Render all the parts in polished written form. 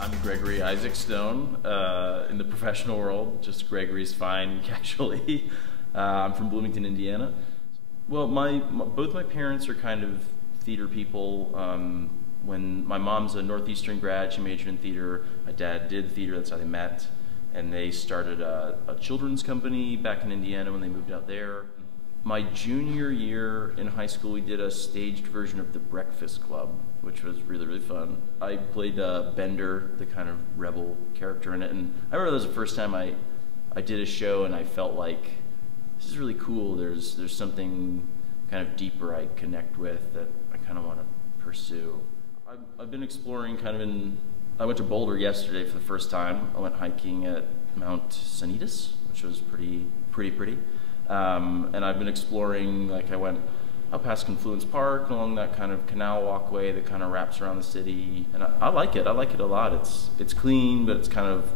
I'm Gregory Isaac Stone in the professional world, just Gregory's fine casually. I'm from Bloomington, Indiana. Well, both my parents are kind of theater people. When my mom's a Northeastern grad, she majored in theater. My dad did theater, that's how they met. And they started a children's company back in Indiana when they moved out there. My junior year in high school, we did a staged version of The Breakfast Club, which was really, really fun. I played Bender, the kind of rebel character in it, and I remember that was the first time I did a show and I felt like, this is really cool, there's something kind of deeper I connect with that I kind of want to pursue. I've been exploring I went to Boulder yesterday for the first time. I went hiking at Mount Sanitas, which was pretty. And I've been exploring, like I went out past Confluence Park, along that kind of canal walkway that kind of wraps around the city. And I like it a lot. It's clean, but it's kind of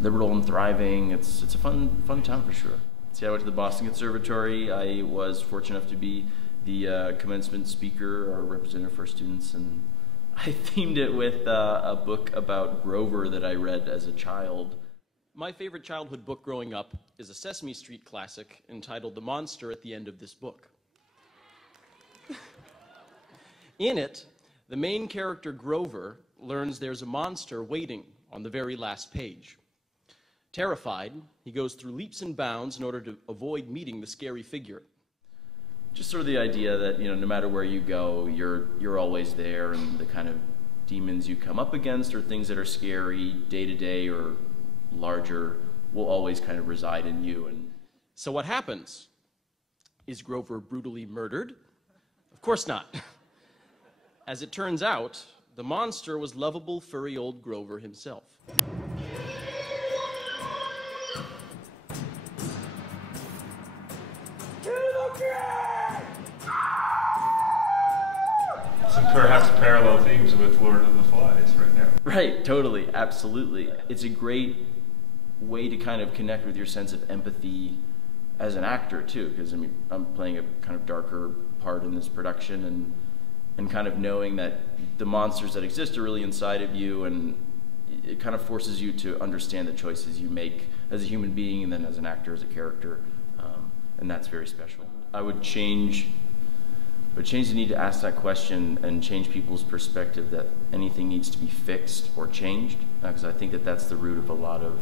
liberal and thriving. It's a fun town for sure. See, I went to the Boston Conservatory. I was fortunate enough to be the commencement speaker or representative for students, and I themed it with a book about Grover that I read as a child. My favorite childhood book growing up is a Sesame Street classic entitled The Monster at the End of This Book. In it, the main character Grover learns there's a monster waiting on the very last page. Terrified, he goes through leaps and bounds in order to avoid meeting the scary figure. Just sort of the idea that, no matter where you go, you're always there, and the kind of demons you come up against or things that are scary day to day or larger will always kind of reside in you. And so what happens? Is Grover brutally murdered? Of course not. As it turns out, the monster was lovable, furry old Grover himself. Some perhaps parallel themes with Lord of the Flies right now. Right, totally, absolutely. It's a great way to kind of connect with your sense of empathy as an actor too, because I'm playing a kind of darker part in this production, and kind of knowing that the monsters that exist are really inside of you, and it kind of forces you to understand the choices you make as a human being and then as an actor, as a character, and that's very special. I would change the need to ask that question and change people's perspective that anything needs to be fixed or changed, because I think that that's the root of a lot of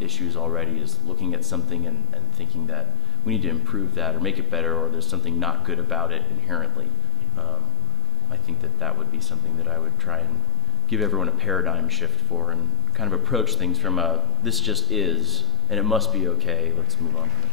issues already, is looking at something and thinking that we need to improve that or make it better, or there's something not good about it inherently. I think that would be something that I would try and give everyone a paradigm shift for, and kind of approach things from this just is, and it must be okay, let's move on from it.